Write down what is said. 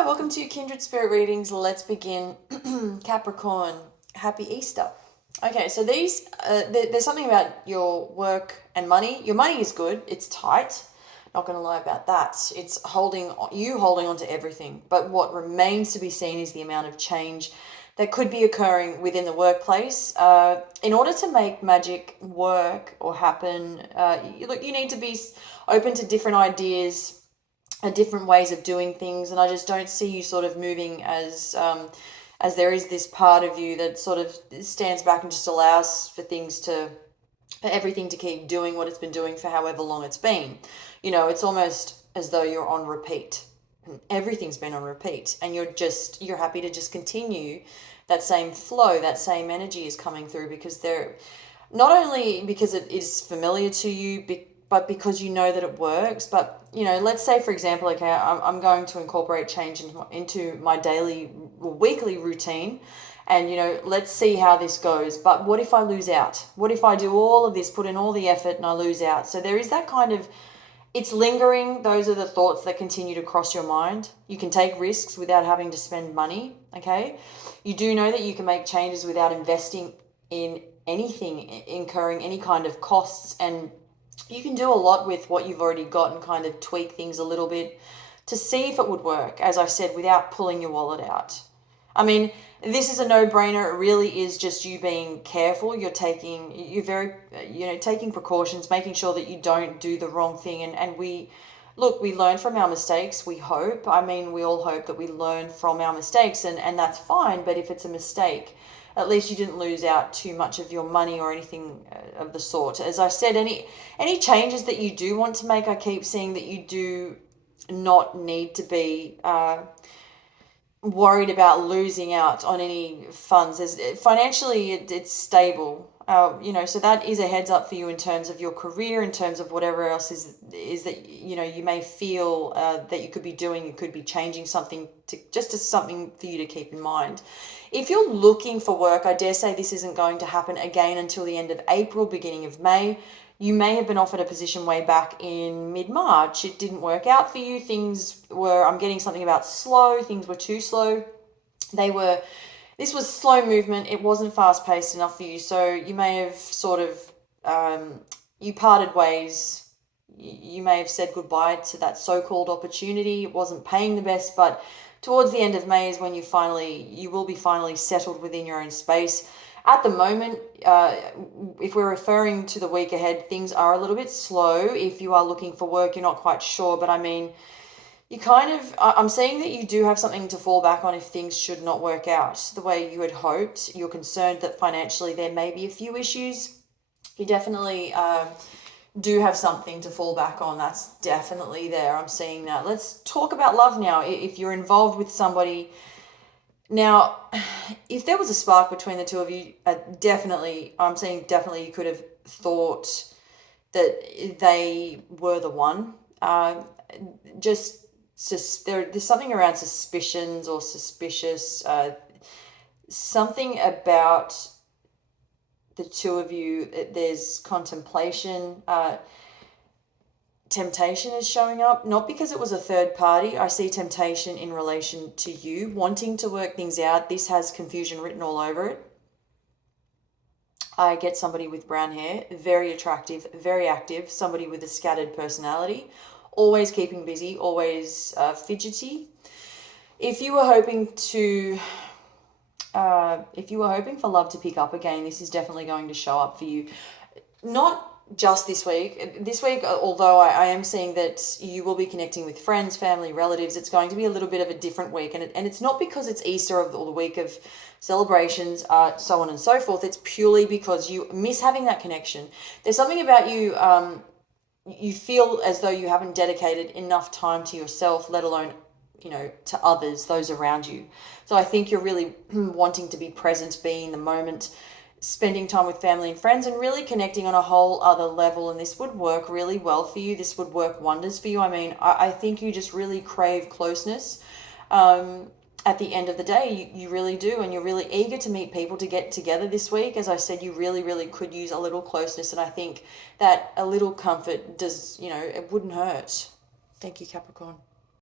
Hi, welcome to Kindred Spirit Readings. Let's begin. Capricorn, happy Easter. Okay, so there's something about your work and money. Your money is good, it's tight. Not going to lie about that. It's holding on to everything. But what remains to be seen is the amount of change that could be occurring within the workplace. In order to make magic work or happen, you need to be open to different ideas, different ways of doing things, and I just don't see you sort of moving as there is this part of you that sort of stands back and just allows for everything to keep doing what it's been doing for however long it's been. It's almost as though you're on repeat. Everything's been on repeat, and you're happy to just continue that same flow, that same energy is coming through because they're not only because it is familiar to you, but because you know that it works. But let's say, for example, okay, I'm going to incorporate change into my daily or weekly routine, and let's see how this goes. But what if I lose out? What if I do all of this, put in all the effort, and I lose out? So there is that kind of, it's lingering. Those are the thoughts that continue to cross your mind. You can take risks without having to spend money. Okay, you do know that you can make changes without investing in anything, incurring any kind of costs, and you can do a lot with what you've already got and kind of tweak things a little bit to see if it would work, as I said, without pulling your wallet out. I mean, this is a no-brainer. It really is just you being careful. You're very, taking precautions, making sure that you don't do the wrong thing. And we learn from our mistakes, we hope. I mean, we all hope that we learn from our mistakes, and that's fine. But if it's a mistake, at least you didn't lose out too much of your money or anything of the sort. As I said, any changes that you do want to make, I keep seeing that you do not need to be worried about losing out on any funds. Financially, it's stable. So that is a heads up for you in terms of your career, in terms of whatever else is that you may feel that you could be doing. You could be changing something to something for you to keep in mind. If you're looking for work, I dare say this isn't going to happen again until the end of April, beginning of May. You may have been offered a position way back in mid-March. It didn't work out for you. I'm getting something about slow. Things were too slow. This was slow movement. It wasn't fast-paced enough for you. So you may have sort of, you parted ways. You may have said goodbye to that so-called opportunity. It wasn't paying the best, but towards the end of May is when you will be finally settled within your own space. At the moment, if we're referring to the week ahead, things are a little bit slow. If you are looking for work, you're not quite sure, but I mean, I'm saying that you do have something to fall back on if things should not work out the way you had hoped. You're concerned that financially there may be a few issues. You definitely do have something to fall back on. That's definitely there. I'm seeing that. Let's talk about love now. If you're involved with somebody now, if there was a spark between the two of you, I'm saying definitely you could have thought that they were the one. There's something around suspicions or suspicious, something about the two of you. There's contemplation, temptation is showing up, not because it was a third party. I see temptation in relation to you wanting to work things out. This has confusion written all over it. I get somebody with brown hair, very attractive, very active, somebody with a scattered personality, always keeping busy, always fidgety. If you were hoping for love to pick up again, this is definitely going to show up for you. Not just this week. This week, although I am seeing that you will be connecting with friends, family, relatives, it's going to be a little bit of a different week. And it's not because it's Easter or the week of celebrations, so on and so forth. It's purely because you miss having that connection. There's something about you, you feel as though you haven't dedicated enough time to yourself, let alone to others, those around you. So I think you're really wanting to be present, be in the moment, spending time with family and friends, and really connecting on a whole other level. And this would work really well for you. This would work wonders for you. I mean, I think you just really crave closeness. At the end of the day, you really do, and you're really eager to meet people, to get together this week. As I said, you really, really could use a little closeness, and I think that a little comfort does, it wouldn't hurt. Thank you, Capricorn.